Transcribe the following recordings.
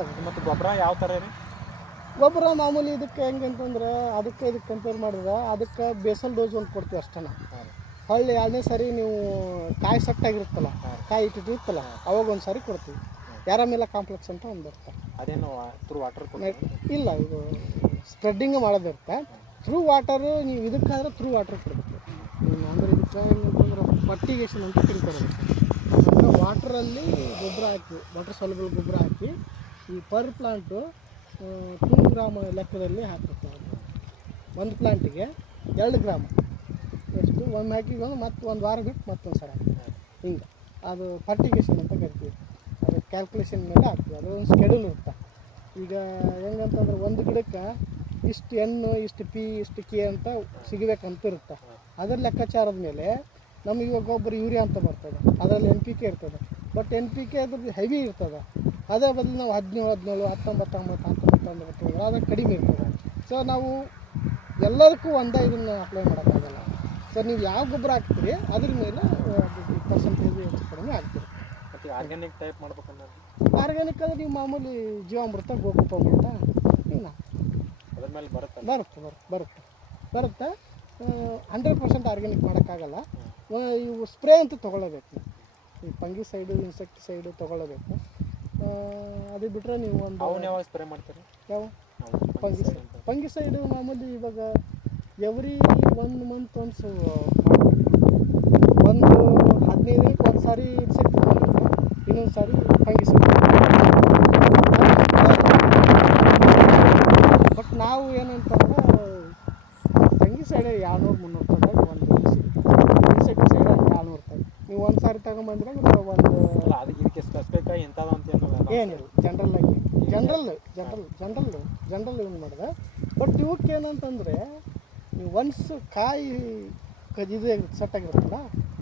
ಗೊತ್ತಾಗುತ್ತೆ. ಮತ್ತು ಗೊಬ್ಬರ ಯಾವ ಥರ ರೀ? ಗೊಬ್ಬರ ಮಾಮೂಲಿ ಇದಕ್ಕೆ ಹೆಂಗೆ ಅಂತಂದ್ರೆ ಇದಕ್ಕೆ ಕಂಪೇರ್ ಮಾಡಿದ್ರೆ ಅದಕ್ಕೆ ಬೇಸಲ್ ಡೋಸ್ ಒಂದು ಕೊಡ್ತೀವಿ ಅಷ್ಟೇ. ಹೊಳ್ಳಿ ಎರಡನೇ ಸಾರಿ ನೀವು ಕಾಯಿ ಸೆಟ್ಟಾಗಿರುತ್ತಲ್ಲ, ಕಾಯಿ ಇಟ್ಟಿರ್ತಲ್ಲ, ಅವಾಗ ಒಂದು ಸಾರಿ ಕೊಡ್ತೀವಿ. ಯಾರಮೇಲೆ ಕಾಂಪ್ಲೆಕ್ಸ್ ಅಂತ ಒಂದು ಇರುತ್ತೆ. ಅದೇನು ಥ್ರೂ ವಾಟರ್ ಇಲ್ಲ, ಇದು ಸ್ಪ್ರೆಡ್ಡಿಂಗ್ ಮಾಡೋದಿರುತ್ತೆ. ಥ್ರೂ ವಾಟರು ನೀವು ಇದಕ್ಕಾದ್ರೆ ಥ್ರೂ ವಾಟರ್ ಕೊಡಬೇಕು. ಅಂದರೆ ಇದಕ್ಕೆ ಹೆಂಗಂತಂದ್ರೆ ಫರ್ಟಿಗೇಷನ್ ಅಂತ ತಿಳ್ಕೊಬೇಕು. ಅಂದರೆ ವಾಟ್ರಲ್ಲಿ ಗೊಬ್ಬರ ಹಾಕಿ, ವಾಟರ್ ಸಾಲ್ಯುಬಲ್ ಗೊಬ್ಬರ ಹಾಕಿ ಈ ಪರ್ ಪ್ಲಾಂಟು 2 ಗ್ರಾಮ್ ಲೆಕ್ಕದಲ್ಲಿ ಹಾಕಬೇಕು. ಒಂದು ಪ್ಲಾಂಟಿಗೆ 2 ಗ್ರಾಮ್ ಎಷ್ಟು ಒಂದು ಹಾಕಿಗೆ ಮತ್ತು ಒಂದು ವಾರ ಬಿಟ್ಟು ಮತ್ತೊಂದು ಸಲ ಹಾಕ್ತೀವಿ. ಹಿಂಗೆ ಅದು ಫರ್ಟಿಗೇಷನ್ ಅಂತ ಕರಿತೀವಿ. ಅದು ಕ್ಯಾಲ್ಕುಲೇಷನ್ ಮೇಲೆ ಹಾಕ್ತೀವಿ. ಅದು ಒಂದು ಸ್ಕೆಡ್ಯೂಲ್ ಇರುತ್ತೆ. ಈಗ ಹೆಂಗಂತಂದ್ರೆ ಒಂದು ಗಿಡಕ್ಕೆ ಇಷ್ಟು ಎನ್ನು, ಇಷ್ಟು ಪಿ, ಇಷ್ಟು ಕೆ ಅಂತ ಸಿಗಬೇಕಂತ ಇರುತ್ತೆ. ಅದರ ಲೆಕ್ಕಾಚಾರದ ಮೇಲೆ ನಮಗೆ ಇವಾಗ ಗೊಬ್ಬರ ಯೂರಿಯಾ ಅಂತ ಬರ್ತದೆ, ಅದರಲ್ಲಿ NPK ಇರ್ತದೆ. ಬಟ್ NPK ಅದ್ರದ್ದು ಹೆವಿ ಇರ್ತದೆ. ಅದೇ ಬದಲು ನಾವು 17 19 ಅದು ಕಡಿಮೆ ಇರ್ತದೆ. ಸೊ ನಾವು ಎಲ್ಲದಕ್ಕೂ ಒಂದೇ ಇದನ್ನು ಅಪ್ಲೈ ಮಾಡೋಕ್ಕಾಗಲ್ಲ. ಸೊ ನೀವು ಯಾವ ಗೊಬ್ಬರ ಹಾಕ್ತೀರಿ ಅದ್ರ ಮೇಲೆ ಪರ್ಸೆಂಟೇಜ್ ಹೆಚ್ಚು ಕಡಿಮೆ ಆಗ್ತೀರಿ. ಮತ್ತು ಆರ್ಗ್ಯಾನಿಕ್ ಟೈಪ್ ಮಾಡ್ಬೇಕಂದ್ರೆ ಆರ್ಗ್ಯಾನಿಕ್ ಅಂದರೆ ನೀವು ಮಾಮೂಲಿ ಜೀವಾಮೃತ, ಗೋಕೃಪಾಮೃತ ಇನ್ನು ಅದ್ರ ಮೇಲೆ ಬರುತ್ತೆ 100% ಆರ್ಗ್ಯಾನಿಕ್ ಮಾಡೋಕ್ಕಾಗಲ್ಲ. ಇವು ಸ್ಪ್ರೇ ಅಂತೂ ತೊಗೊಳ್ಳೇಬೇಕು. ಈ ಫಂಗಿಸೈಡು, ಇನ್ಸೆಕ್ಟಿಸೈಡು ತೊಗೊಳ್ಳೇಬೇಕು. ಅದು ಬಿಟ್ಟರೆ ನೀವು ಒಂದು ಯಾವಾಗ ಸ್ಪ್ರೇ ಮಾಡ್ತೀರಿ? ಯಾವ ಫಂಗಿಸೈಡು ಮಾಮೂಲಿ ಇವಾಗ ಎವ್ರಿ 1 ಮಂತ್ ಒನ್ಸ್ ಒಂದು 15 ದಿನಕ್ಕೆ ಒಂದು ಸಾರಿ ಇನ್ಸೆಕ್ಟ್ ತೊಗೊಂಡಿರ್ತಾರೆ, ಇನ್ನೊಂದು ಸಾರಿ ಫಂಗಿಸೈಡ್. ಬಟ್ ನಾವು ಏನಂತಂದ್ರೆ ಫಂಗಿಸೈಡ್ 200-300 ರೂಪಾಯಿ ಒಂದು ಇನ್ಸೆಕ್ಟಿಸೈಡ್ 200 ರೂಪಾಯಿ. ನೀವು ಒಂದು ಸಾರಿ ತಗೊಂಬಂದ್ರೆ ಒಂದು ಇದಕ್ಕೆ ಸ್ಪೆಸಿಫಿಕ್ ಎಂಥದ್ದು ಅಂತ ಏನಿಲ್ಲ. ಜನರಲ್ ಯೂಸ್ ಮಾಡಿದೆ. ಬಟ್ ಇವಕ್ಕೆ ಏನಂತಂದರೆ ನೀವು ಒನ್ಸ್ ಕಾಯಿ ಇದು ಸೆಟ್ಟಾಗಿರುತ್ತಲ್ಲ,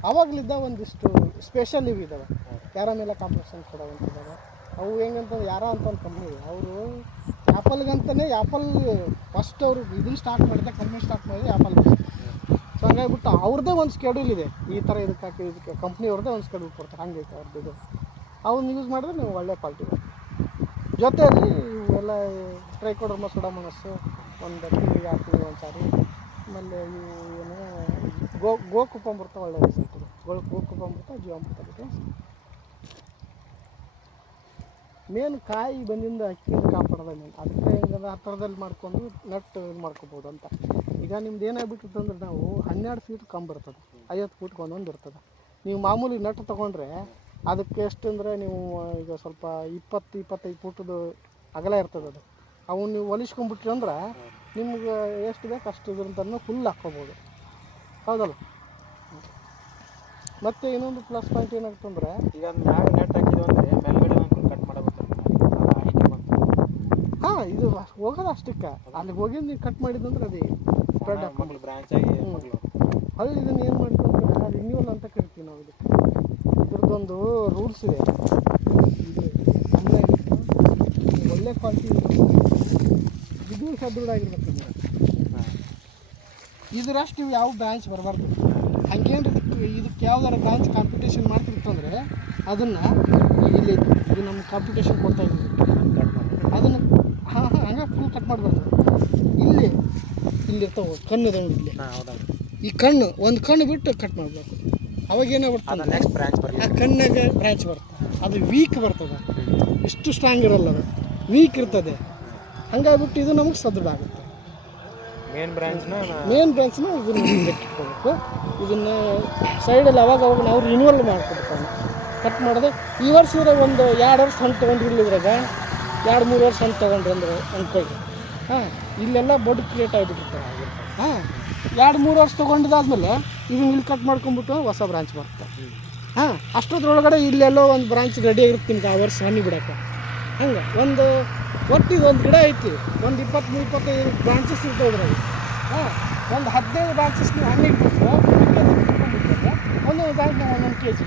ಆವಾಗಲಿದ್ದ ಒಂದಿಷ್ಟು ಸ್ಪೆಷಲ್ ಇವು ಇದ್ದಾವೆ. ಕ್ಯಾರಮೆಲ್ಲ ಕಾಂಪ್ಲೆಕ್ಸ್ ಅಂತ ಕೊಡೋವಂಥದ್ದಾವೆ. ಅವು ಹೆಂಗಂತಂದ್ರೆ ಯಾರೋ ಅಂತ ಒಂದು ಕಂಪ್ನಿ, ಅವರು ಆ್ಯಪಲ್ಗಂತಲೇ ಆ್ಯಪಲ್ ಫಸ್ಟ್ ಅವರು ಇದನ್ನು ಸ್ಟಾರ್ಟ್ ಮಾಡಿದೆ, ಕಡಿಮೆ ಸ್ಟಾರ್ಟ್ ಮಾಡಿದೆ ಆ್ಯಪಲ್. ಸೊ ಹಂಗಾಗಿಬಿಟ್ಟು ಅವ್ರದ್ದೇ ಒಂದು ಸ್ಕೆಡ್ಯೂಲ್ ಇದೆ. ಈ ಥರ ಇದಕ್ಕೆ ಹಾಕಿ ಇದಕ್ಕೆ ಕಂಪ್ನಿಯವ್ರದ್ದೇ ಒಂದು ಸ್ಕೆಡ್ಯೂಲ್ ಕೊಡ್ತಾರೆ. ಹಂಗೈತೆ ಅವ್ರದ್ದು ಇದು. ಅವನ್ನ ಯೂಸ್ ಮಾಡಿದ್ರೆ ನೀವು ಒಳ್ಳೆ ಕ್ವಾಲಿಟಿ ಬರುತ್ತೆ. ಜೊತೆಯಲ್ಲಿ ಇವೆಲ್ಲ ಟ್ರೈಕೋಡರ್ಮ ಸುಡಾಮೋನಸ್ಸು ಒಂದು ತಿಂಗಳಿಗೆ ಹಾಕ್ತೀವಿ ಒಂದು ಸಾರಿ. ಆಮೇಲೆ ಇವು ಏನು ಗೋಕೃಪಾಮೃತ ಒಳ್ಳೆ ರಿಸಲ್ಟ್ ಇದೆ. ಗೋಕೃಪಾಮೃತ, ಜೀವಾಮೃತ ಬಿಟ್ಟು ಮೇನ್ ಕಾಯಿ ಬಂದಿಂದ ಅಕ್ಕಿಯಿಂದ ಕಾಪಾಡೋದ ಮೇನ್. ಅದಕ್ಕೆ ಹೆಂಗಂದ್ರೆ ಆ ಥರದಲ್ಲಿ ಮಾಡ್ಕೊಂಡು ನಟ್ಟು ಇದು ಮಾಡ್ಕೊಬೋದು ಅಂತ. ಈಗ ನಿಮ್ದು ಏನಾಗ್ಬಿಟ್ಟಿತ್ತು ಅಂದ್ರೆ ನಾವು 12 ಫೀಟ್ ಕಂಬ ಬರ್ತದೆ, 50 ಫೀಟ್ಗೆ ಒಂದೊಂದು ಇರ್ತದೆ. ನೀವು ಮಾಮೂಲಿ ನಟ್ಟು ತೊಗೊಂಡ್ರೆ ಅದಕ್ಕೆ ಎಷ್ಟು ಅಂದರೆ ನೀವು ಈಗ ಸ್ವಲ್ಪ 20-25 ಫೂಟದು ಅಗಲ ಇರ್ತದೆ. ಅದು ಅವನ್ನ ನೀವು ಹೊಲಿಸ್ಕೊಂಡ್ಬಿಟ್ರಿ ಅಂದ್ರೆ ನಿಮ್ಗೆ ಎಷ್ಟು ಬೇಕು ಅಷ್ಟು ಇದ್ರಂತ ಫುಲ್ ಹಾಕ್ಕೋಬೋದು. ಹೌದಲ್ಲ? ಮತ್ತು ಇನ್ನೊಂದು ಪ್ಲಸ್ ಪಾಯಿಂಟ್ ಏನಾಗ್ತಂದ್ರೆ, ಈಗ ಮ್ಯಾಗ ನೆಟ್ ಹಾಕಿದ್ವಿ ಅಂದರೆ ಮೇಲ್ಗಡೆ ಕಟ್ ಮಾಡಬೇಕು. ಹಾಂ, ಇದು ಹೋಗೋದು ಅಷ್ಟಕ್ಕೆ. ಅಲ್ಲಿ ಹೋಗಿ ನೀವು ಕಟ್ ಮಾಡಿದಂದ್ರೆ ಅದು ಸ್ಪ್ರೆಡ್ ಹಾಕೊಂಡು ಬ್ರಾಂಚ್ ಆಗಿ ಅಲ್ಲಿ ಇದನ್ನು ಏನು ಮಾಡ್ಕೊಂಡ್ರೆ ರಿನ್ಯೂವಲ್ ಅಂತ ಕರಿತೀವಿ ನಾವು. ಇದಕ್ಕೆ ಇದ್ರದ್ದೊಂದು ರೂಲ್ಸ್ ಇದೆ. ಇದು ಒಳ್ಳೆ ಕ್ವಾಲಿಟಿ ಇದು ಸದೃಢಾಗಿರ್ಬೇಕು. ಇದರಷ್ಟು ಇವು ಯಾವ ಬ್ರಾಂಚ್ ಬರಬಾರ್ದು. ಹಂಗೇನು ಇದಕ್ಕೆ ಯಾವ್ದಾರ ಬ್ರಾಂಚ್ ಕಾಂಪಿಟೇಷನ್ ಮಾಡ್ತಿರ್ತಂದ್ರೆ ಅದನ್ನು ಇಲ್ಲಿ ಇದು ನಮ್ಮ ಕಾಂಪಿಟೇಷನ್ ಕೊಡ್ತಾ ಇದ್ದೀವಿ, ಅದನ್ನು ಹಂಗೆ ಫುಲ್ ಕಟ್ ಮಾಡಬಾರ್ದು. ಇಲ್ಲಿರ್ತಾವೆ ಕಣ್ಣು ಇಲ್ಲಿ, ಈ ಕಣ್ಣು ಒಂದು ಕಣ್ಣು ಬಿಟ್ಟು ಕಟ್ ಮಾಡಬೇಕು. ಅವಾಗೇನಾಗ್ಬಿಡ್ತದೆ ನೆಕ್ಸ್ಟ್ ಬ್ರಾಂಚ್ ಬರ್ತದೆ, ಆ ಕಣ್ಣಾಗೆ ಬ್ರಾಂಚ್ ಬರ್ತದೆ. ಅದು ವೀಕ್ ಬರ್ತದೆ, ಇಷ್ಟು ಸ್ಟ್ರಾಂಗ್ ಇರಲ್ಲ, ಅದು ವೀಕ್ ಇರ್ತದೆ. ಹಂಗಾಗ್ಬಿಟ್ಟು ಇದು ನಮಗೆ ಸದೃಢ ಆಗುತ್ತೆ. ಮೇನ್ ಬ್ರಾಂಚ್ನ ಇದನ್ನು ಲೆಕ್ಕಿಟ್ಕೋಬೇಕು. ಇದನ್ನು ಸೈಡಲ್ಲಿ ಅವಾಗ ನಾವು ರಿನ್ಯೂವಲ್ ಮಾಡ್ಕೊಬೇಕು. ಕಟ್ ಮಾಡೋದು ಈ ವರ್ಷ ಒಂದು 2 ವರ್ಷ ಹಣ್ಣು ತೊಗೊಂಡಿರಲಿ, ಇದ್ರಾಗ 2-3 ವರ್ಷ ಹಣ್ಣು ತೊಗೊಂಡ್ರಿ ಅಂದ್ರೆ ಅಂದ್ಕೊಳ್ಳಿ. ಇಲ್ಲೆಲ್ಲ ಬಡ್ ಕ್ರಿಯೇಟ್ ಆಗಿಬಿಟ್ಟಿರ್ತಾರೆ. 2-3 ವರ್ಷ ತೊಗೊಂಡಿದ್ದಾದ್ಮೇಲೆ ಇದನ್ನ ಇಲ್ಲಿ ಕಟ್ ಮಾಡ್ಕೊಂಡ್ಬಿಟ್ಟು ಹೊಸ ಬ್ರಾಂಚ್ ಬರುತ್ತೆ. ಅಷ್ಟೊದ್ರೊಳಗಡೆ ಇಲ್ಲೆಲ್ಲೋ ಒಂದು ಬ್ರಾಂಚ್ ರೆಡಿ ಆಗಿರುತ್ತೆ ನಿಮ್ಗೆ ಆ ವರ್ಷ ಹಣ್ಣು ಬಿಡೋಕ್ಕೆ. ಹಂಗೆ ಒಟ್ಟಿಗೆ ಒಂದು ಗಿಡ ಐತಿ, ಒಂದು 20-25 ಬ್ರಾಂಚಸ್ ಇರ್ತವೆ. ಒಂದು 15 ಬ್ರಾಂಚಸ್ ನೀವು ಹಣ್ಣಿಗೆ ಬಿಟ್ಟು ಒಂದೊಂದು ಬ್ರಾಂಚ್ ಒಂದೊಂದು ಕೆ ಜಿ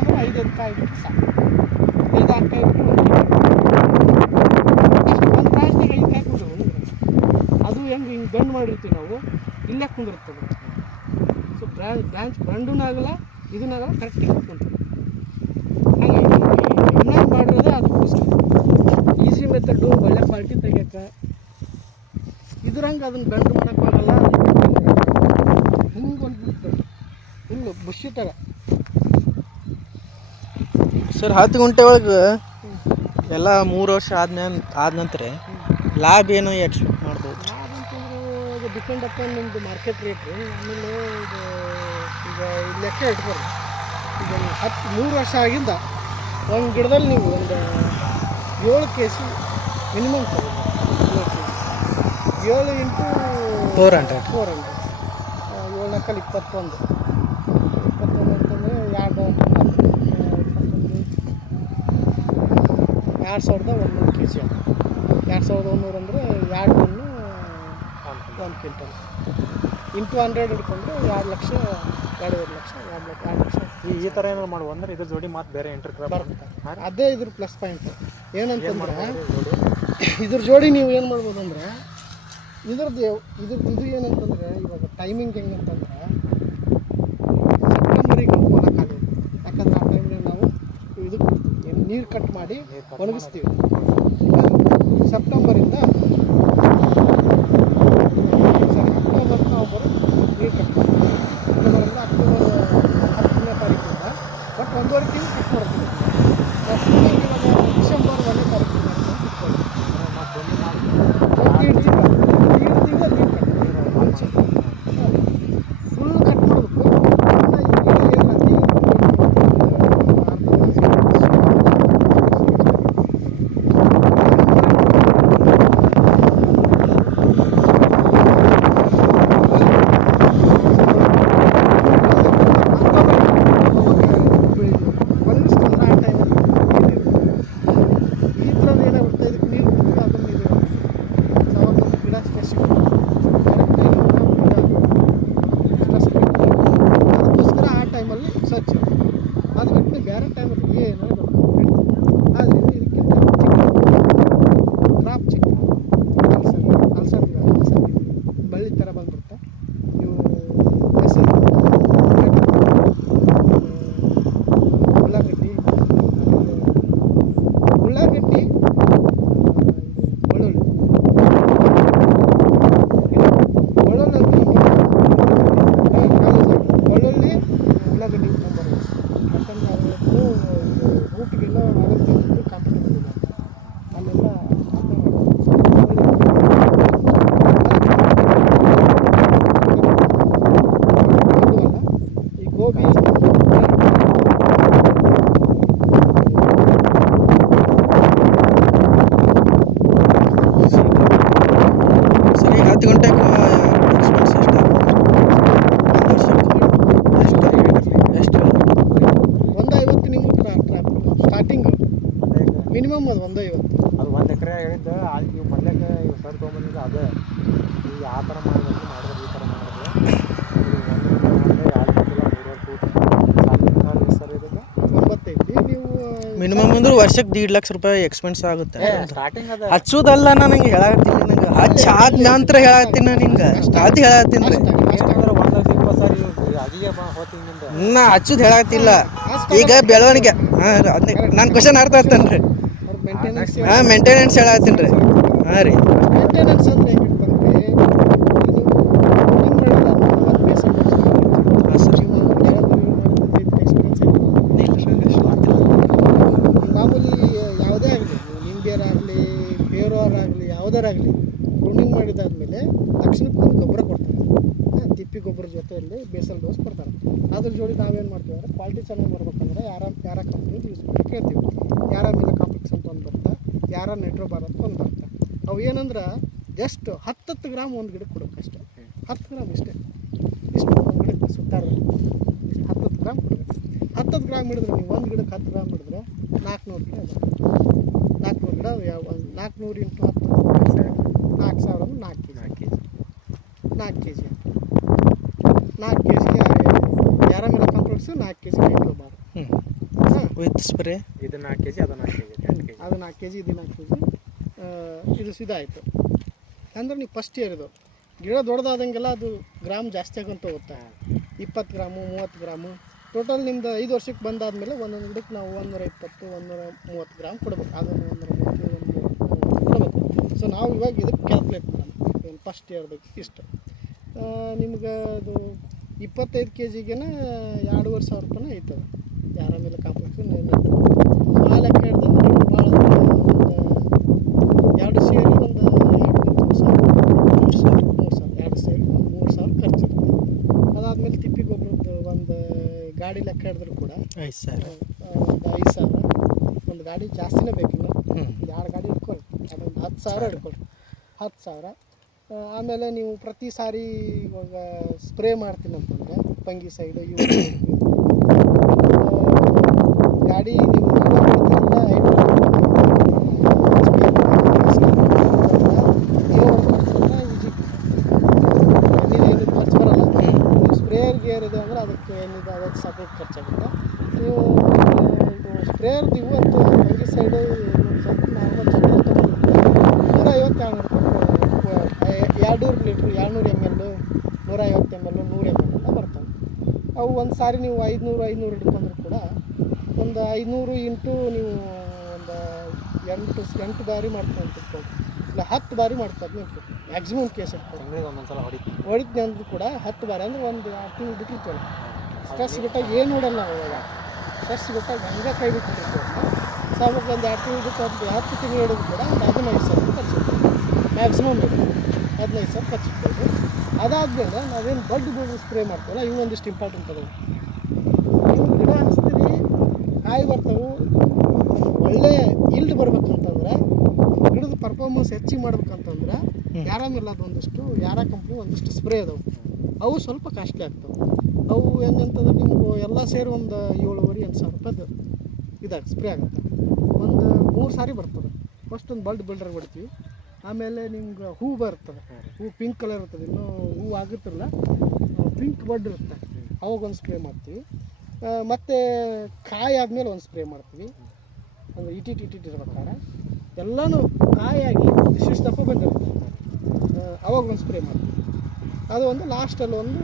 ಅಂದರೆ 5 ಕಾಯಿ ಬಿಟ್ಟು ಸಾಕು. 5-6 ಕಾಯಿ ಬಿಟ್ಟು ಒಂದು ಬ್ರಾಂಚ್ನಾಗ 5 ಕಾಯಿ ಕುಂದ್ರೆ ಅದು ಹೆಂಗೆ ಹಿಂಗೆ ಗಂಡು ಮಾಡಿರ್ತೀವಿ ನಾವು, ಇಲ್ಲೇ ಕುಂದಿರ್ತದೆ. ಸೊ ಬ್ರಾಂಚ್ ಬಂಡೂನಾಗಲ್ಲ, ಇದನ್ನಾಗಲ್ಲ, ಕರೆಕ್ಟಾಗಿ ಕುಂತ. ಹಾಗೆ ಇನ್ನೊಂದು ಮಾಡಿರೋದೇ ಅದಕ್ಕೋಸ್ಕರ. ಅದನ್ನು ಬೆಂಡ್ ಮಾಡೋಕ್ಕಾಗಲ್ಲ. ಹಿಂಗೆ ಒಂದು ಬಿಡ್ತಾರೆ ಫುಲ್ಲು ಬುಷಿ ಥರ. ಸರ್ 10 ಗುಂಟೆ ಒಳಗೆ ಎಲ್ಲ 3 ವರ್ಷ ಆದ ನಂತರ ಲಾಭ ಏನು ಎಕ್ಸ್ಪೆಕ್ಟ್ ಮಾಡ್ಬೋದು? ಲಾಭ ಅಂತಂದ್ರೆ ಇದು ಡಿಪೆಂಡ್ ಅಪಾನ್ ನಿಮ್ಮದು ಮಾರ್ಕೆಟ್ ರೇಟ್ ರೀ. ಆಮೇಲೆ ಇದು ಈಗ ಲೆಕ್ಕ ಇಟ್ಬಾರ್ದು. ಈಗ 3 ವರ್ಷ ಆಗಿಂದ ಒಂದು ಗಿಡದಲ್ಲಿ ನೀವು ಒಂದು 7 kg ಮಿನಿಮಮ್ ತಗೋಬೋದು. 7 ಇಂಟು 400 7 ನಾಲ್ಕಲ್ಲಿ 21 ಅಂತಂದರೆ 2100 kg ಅದು. 2100 ಅಂದರೆ 2 ton 1 quintal into 100 ಹಿಡ್ಕೊಂಡ್ರೆ 2 lakh 2.5 lakh 2 lakh. ಈ ಥರ ಏನಾದ್ರು ಮಾಡುವ ಅಂದ್ರೆ ಇದ್ರ ಜೋಡಿ ಮತ್ತೆ ಬೇರೆ ಇಂಟರ್ ಕ್ರಾಪ್ ಬರುತ್ತೆ. ಅದೇ ಇದ್ರ ಪ್ಲಸ್ ಪಾಯಿಂಟ್ ಏನಂತಂದ್ರೆ ಇದ್ರ ಜೋಡಿ ನೀವು ಏನು ಮಾಡ್ಬೋದು ಅಂದರೆ ಇದ್ರದ್ದು ಇದು ಏನಂತಂದರೆ ಇವಾಗ ಟೈಮಿಂಗ್ ಹೆಂಗಂತಂದ್ರೆ ಸೆಪ್ಟೆಂಬರಿಗೆ ಹೋಗೋಕ್ಕಾಗಲ್ಲ. ಯಾಕಂದ್ರೆ ಆ ಟೈಮ್ನಾಗ ನಾವು ಇದು ಏನು ನೀರು ಕಟ್ ಮಾಡಿ ಒಣಗಿಸ್ತೀವಿ. ಸೆಪ್ಟೆಂಬರಿಂದ ನವಂಬರ್ ನೀರು ಕಟ್ ಮಾಡ್ತೀವಿ. ಅಕ್ಟೋಬರಿಂದ ಅಕ್ಟೋಬರ್ 10ನೇ ತಾರೀಕಿಂದ ಬಟ್ 1.5 ತಿಂಗಳು ಕಟ್ ಮಾಡ್ತೀವಿ. ಇವಾಗ ಡಿಸೆಂಬರ್ 1ನೇ ತಾರೀಕಿಂದ ಫುಲ್ ಕಟ್ ಮಾಡಬೇಕು. ಅದು ಬಿಟ್ಟು ಬೇರೆ ಟೈಮಲ್ಲಿ ಏನು ಆದರೆ ಇದಕ್ಕಿಂತ ಕ್ರಾಪ್ ಚಿಕ್ಕ ಅಲಸಂದಿ ಬಳ್ಳಿ ಥರ ಬಂದ್ಬಿಡುತ್ತೆ. ನೀವು ಉಳ್ಳಾಗಡ್ಡಿ ಬೆಳ್ಳುಳ್ಳಿ ಉಳ್ಳಾಗಡ್ಡಿ ಯಾಕಂದರೆ ಅದು ರೂಟ್ಗೆಲ್ಲ ಮಾಡೋದು ಕಾಂಪಿಟೇಬಲ್ ಇದೆ. ಅಲ್ಲೆಲ್ಲ ಈ ಗೋಬಿ ಸರಿ 10 ಗುಂಟೆಗೆ ಎಕ್ಸ್ಪೆನ್ಸ್ ಎಷ್ಟು? 150 ನಿಮ್ಗೆ ಟ್ರಾಪ್ ಸ್ಟಾರ್ಟಿಂಗು ಮಿನಿಮಮ್ ಅದು 150. ಅದು 1 ಎಕರೆ ಹೇಳಿದ್ದು ಅಲ್ಲಿ ನೀವು ಮೊದಲಾಗ ಇವು ಸರ್ ತೊಗೊಂಬಂದಿದ್ದು ಅದೇ ಈಗ ಆ ಥರ ಮಾಡಿದ್ರೆ ಈ ಥರ ಮಾಡಿದ್ರೆ 1 ಸರ್ ಇದಕ್ಕೆ 95 ನೀವು ಮಿನಿಮಮ್ ಅಂದ್ರೆ ವರ್ಷಕ್ಕೆ 1.5 ಲಕ್ಷ ರೂಪಾಯಿ ಎಕ್ಸ್ಪೆನ್ಸ್ ಆಗುತ್ತೆ. ಸ್ಟಾರ್ಟಿಂಗ್ ಅದ ಹಚ್ಚೋದಲ್ಲ ನನಗೆ ಹೇಳತ್ತೀನಿ, ನಂಗೆ ಹಚ್ಚ ಆದ ನಂತರ ಹೇಳತ್ತೀನಿ ನಾನು ಹಿಂಗೆ ಅದು ಹೇಳತ್ತೀನಿ ರೀ. ಏನಂದ್ರೆ 1,20,000 ಸರ್ ಅದಿಗೆ ಹೋಗ್ತಿಂದ ನಾ ಹಚ್ಚೋದು ಹೇಳತ್ತಿಲ್ಲ. ಈಗ ಬೆಳವಣಿಗೆ ನಾನು ಕ್ವಶನ್ ಅರ್ಥ ಆಗ್ತಾನೆ ರೀ. ಮೇಂಟೆನೆನ್ಸ್ ಮೇಂಟೆನೆನ್ಸ್ ಹೇಳತ್ತೀನಿ ರೀ. ಹಾಂ ರೀ ಮೇಂಟೆನೆನ್ಸ್ ಅಂದರೆ ಹೆಂಗಿರ್ತಂದ್ರೆ ಹಾಂ ಸರ್. ಮಾಮೂಲಿ ಯಾವುದೇ ಆಗಲಿ ನಿಂಬೆಯರಾಗಲಿ ಬೇರೋರಾಗಲಿ ಯಾವುದರಾಗಲಿ ಪ್ರೂನಿಂಗ್ ಮಾಡಿದಾದ್ಮೇಲೆ ತಕ್ಷಣಕ್ಕೆ ಒಂದು ಗೊಬ್ಬರ ಕೊಡ್ತಾರೆ. ತಿಪ್ಪಿ ಗೊಬ್ಬರ ಜೊತೆಯಲ್ಲಿ ಬೇಸಲ್ ಡೋಸ್ ಕೊಡ್ತಾರೆ. ಅದ್ರ ಜೋಡಿ ನಾವೇನು ಮಾಡ್ತೀವಿ ಅಂದರೆ ಕ್ವಾಲಿಟಿ ಚೆನ್ನಾಗಿ ಬರ್ಬೇಕಂದ್ರೆ ಯಾರ ಕಂಪ್ನಿ ಯೂಸ್ ಮಾಡಿ ಕೇಳ್ತೀವಿ. ಯಾರ ಮೇಲೆ ಕಾಂಪ್ಲೆಕ್ಸ್ ಅಂತ ಒಂದು ಬರುತ್ತೆ, ಯಾರ ನೆಟ್ರೋಬಾರ್ ಅಂತ ಒಂದು ಬರುತ್ತೆ. ಅವು ಏನಂದ್ರೆ ಜಸ್ಟ್ 10 ಗ್ರಾಮ್ ಒಂದು ಗಿಡಕ್ಕೆ ಕೊಡಬೇಕಷ್ಟೆ. 10 ಗ್ರಾಮ್ ಇಷ್ಟು ಒಂದು ಗಿಡಕ್ಕೆ ಸುತ್ತಾರು ಇಷ್ಟು 10 ಗ್ರಾಮ್ ಕೊಡಬೇಕು. 10 ಗ್ರಾಮ್ ಹಿಡಿದ್ರೆ ನೀವು ಒಂದು ಗಿಡಕ್ಕೆ 10 ಗ್ರಾಮ್ ಹಿಡಿದ್ರೆ 400 ಗಿಡ ಇದೆ. 400 ಗಿಡ 400 ಇಂಟು 10 4000 ಅಂದ್ರೆ 4 kg 4 kg ಯಾರ ಮೇಲೆ ಕಾಂಪ್ಲೆಕ್ಸು 4 kg ನೆಟ್ರೋಬಾರ್. ವಿತ್ ಸ್ಪ್ರೇ ಇದು 4 kg ಅದು 4 kg 10 kg ಅದು 4 kg ಇದು 4 kg. ಇದು ಸಿದಾಯಿತು ಅಂದ್ರೆ ನೀವು ಫಸ್ಟ್ ಇಯರ್ ಇದು ಗಿಡ ದೊಡ್ಡದಾದಂಗೆಲ್ಲ ಅದು ಗ್ರಾಮ್ ಜಾಸ್ತಿ ಆಗೋಂತ ಹೋಗುತ್ತೆ. 20 ಗ್ರಾಮು 30 ಗ್ರಾಮು ಟೋಟಲ್ ನಿಮ್ದು 5 ವರ್ಷಕ್ಕೆ ಬಂದಾದಮೇಲೆ ಒಂದೊಂದು ಗಿಡಕ್ಕೆ ನಾವು 120 130 ಗ್ರಾಮ್ ಕೊಡ್ಬೇಕು. ಅದನ್ನು 130 ಕೊಡಬೇಕು. ಸೊ ನಾವು ಇವಾಗ ಇದಕ್ಕೆ ಕ್ಯಾಲ್ಕುಲೇಟ್ ಮಾಡೋಣ. ಅದೇನು ಫಸ್ಟ್ ಇಯರ್ದಾಗ ಇಷ್ಟು ನಿಮ್ಗೆ ಅದು 25 kgಗೆನ 2,500 ರೂಪಾಯಿ ಐತದ ಆರಾಮಿಲ್ಲ ಕಾಂಪ್ಲೆಕ್ಸ್ ಆ ಲೆಕ್ಕ ಹಿಡ್ದಂದ್ರೆ ನಿಮ್ಗೆ ಭಾಳ ಎರಡು ಸೇರಿ ಒಂದು 2,000 ಎರಡು ಸೇರಿ 3,000 ಖರ್ಚು ಇರುತ್ತೆ. ಅದಾದಮೇಲೆ ತಿಪ್ಪಿ ಗೊಬ್ಬರದ್ದು ಒಂದು ಗಾಡಿ ಲೆಕ್ಕ ಹಿಡಿದ್ರು ಕೂಡ 5,000 ಒಂದು 5,000. ಒಂದು ಗಾಡಿ ಜಾಸ್ತಿನೇ ಬೇಕಿನ್ನು 2 ಗಾಡಿ ಹಿಡ್ಕೊಳ್ಳಿ, ಅದೊಂದು 10,000 ಹಿಡ್ಕೊಳ್ಳಿ, 10,000. ಆಮೇಲೆ ನೀವು ಪ್ರತಿ ಸಾರಿ ಇವಾಗ ಸ್ಪ್ರೇ ಮಾಡ್ತೀನಿ ಅಂತಂದರೆ ಫಂಗಿಸೈಡು ಇವು ಗಾಡಿ ನೀವು ಏನು ಖರ್ಚು ಬರಲ್ಲ. ಸ್ಪ್ರೇಯರ್ ಗೇರ್ ಇದೆ ಅಂದರೆ ಅದಕ್ಕೆ ಏನಿದೆ ಅದಕ್ಕೆ ಸಪ್ರೇಟ್ ಖರ್ಚಾಗುತ್ತೆ. ನೀವು ಇದು ಸ್ಪ್ರೇಯರ್ದು ಇವು ಅಂತ ಫಂಗಿಸೈಡು ಸ್ವಲ್ಪ normal general ತೊಗೊಂಡಿರ್ತೀವಿ 150 litre 200 ml 150 ml 100 ml ಎಲ್ಲ ಬರ್ತವೆ. ಅವು ಒಂದು ಸಾರಿ ನೀವು 500 ಹಿಡ್ಕೊಂಡ್ರು ಕೂಡ ಒಂದು 500 ಇಂಟು ನೀವು ಒಂದು 8 ಬಾರಿ ಮಾಡ್ಕೊಂಡು ತಿಳ್ಕೊಂಡು ಇಲ್ಲ 10 ಬಾರಿ ಮಾಡ್ತಾರೆ ನೀವು ಮ್ಯಾಕ್ಸಿಮಮ್ ಕೇಸ್ ಇಟ್ಕೊಂಡು ಒಂದೊಂದ್ಸಲ ಹೊಡಿದ್ನಿ ಅಂದರೂ ಕೂಡ 10 ಬಾರಿ ಅಂದರೆ ಒಂದು 2 ತಿಂಗಳು ಬಿಟ್ಟಿರ್ತೀವಿ. ಸ್ಟ್ರೆಸ್ ಬಿಟ್ಟಾಗ ಏನು ನೋಡಲ್ಲ ನಾವು ಅವಾಗ ಸ್ಟ್ರೆಸ್ ಬಿಟ್ಟಾಗ ಹಂಗೆ ಕೈ ಬಿಟ್ಟಿರ್ತೀವಿ. ಸಾಕು ಒಂದು 2 ತಿಂಗಳು ಬಿಟ್ಟು ಒಂದು 10 ತಿಂಗಳು ಹಿಡಿದು ಕೂಡ ಒಂದು 15,000 ಖರ್ಚಿರ್ತೀವಿ ಮ್ಯಾಕ್ಸಿಮಮ್ 15,000 ಖರ್ಚಿರ್ಬೋದು. ಅದಾದಮೇಲೆ ನಾವೇನು ದೊಡ್ಡ ಸ್ಪ್ರೇ ಮಾಡ್ತೀವಲ್ಲ ಇವು ಒಂದಿಷ್ಟು ಇಂಪಾರ್ಟೆಂಟ್ ಅದಾವೆ. ನೀವು ಗಿಡ ಹಚ್ತೀರಿ ಕಾಯಿ ಬರ್ತವೆ, ಒಳ್ಳೆ ಈಲ್ಡ್ ಬರ್ಬೇಕಂತಂದ್ರೆ ಗಿಡದ ಪರ್ಫಾರ್ಮೆನ್ಸ್ ಹೆಚ್ಚಿಗೆ ಮಾಡ್ಬೇಕಂತಂದ್ರೆ ಯಾರಾಮಿಲ್ಲದ ಒಂದಿಷ್ಟು ಯಾರ ಕಂಪ್ನಿ ಒಂದಿಷ್ಟು ಸ್ಪ್ರೇ ಅದಾವೆ. ಅವು ಸ್ವಲ್ಪ ಕಾಸ್ಟ್ಲಿ ಆಗ್ತವೆ. ಅವು ಹೆಂಗಂತಂದ್ರೆ ನಿಮ್ಗೆ ಎಲ್ಲ ಸೇರಿ ಒಂದು 7,500-8,000 ರೂಪಾಯ್ದು ಇದಾಗ ಸ್ಪ್ರೇ ಆಗುತ್ತೆ. ಒಂದು 3 ಸಾರಿ ಬರ್ತದೆ. ಫಸ್ಟ್ ಒಂದು ಬಲ್ಡ್ ಬಿಲ್ಡರ್ ಬಿಡ್ತೀವಿ, ಆಮೇಲೆ ನಿಮ್ಗೆ ಹೂ ಬರ್ತದೆ, ಹೂ ಪಿಂಕ್ ಕಲರ್ ಇರ್ತದೆ, ಇನ್ನೂ ಹೂ ಆಗಿರ್ತಿರಲ್ಲ ಪಿಂಕ್ ಬಡ್ ಇರುತ್ತೆ, ಅವಾಗ ಒಂದು ಸ್ಪ್ರೇ ಮಾಡ್ತೀವಿ. ಮತ್ತು ಕಾಯಿ ಆದಮೇಲೆ ಒಂದು ಸ್ಪ್ರೇ ಮಾಡ್ತೀವಿ. ಅಂದರೆ ಇಟಿಟ್ ಇರ್ಬೇಕಾದ್ರೆ ಎಲ್ಲನೂ ಕಾಯಾಗಿ ಇಷ್ಟು ದಪ್ಪ ಬಂದಿರುತ್ತೆ, ಅವಾಗ ಒಂದು ಸ್ಪ್ರೇ ಮಾಡ್ತೀವಿ. ಅದು ಒಂದು ಲಾಸ್ಟಲ್ಲಿ ಒಂದು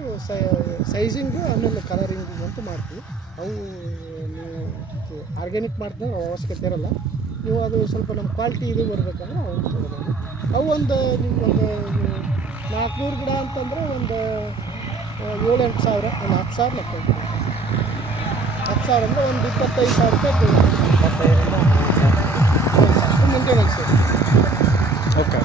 ಸೈಜಿಂಗು ಆಮೇಲೆ ಕಲರಿಂಗು ಅಂತ ಮಾಡ್ತೀವಿ. ಅವು ನೀವು ಆರ್ಗ್ಯಾನಿಕ್ ಮಾಡ್ತೀವಿ ಅವಶ್ಯಕತೆ ಇರೋಲ್ಲ. ನೀವು ಅದು ಸ್ವಲ್ಪ ನಮ್ಮ ಕ್ವಾಲಿಟಿ ಇದು ಬರಬೇಕಂದ್ರೆ ಅವು ತೊಗೊಬೋದು. ಅವು ಒಂದು ನಿಮ್ಗೊಂದು 400 ಗಿಡ ಅಂತಂದರೆ ಒಂದು 7-8 ಸಾವಿರ, ಒಂದು 10,000 ಲೆಕ್ಕ. 10,000 ಅಂದರೆ ಒಂದು 25,000 ರೂಪಾಯಿ 25,000 ಮೇಂಟೆನೆನ್ಸ್. ಓಕೆ.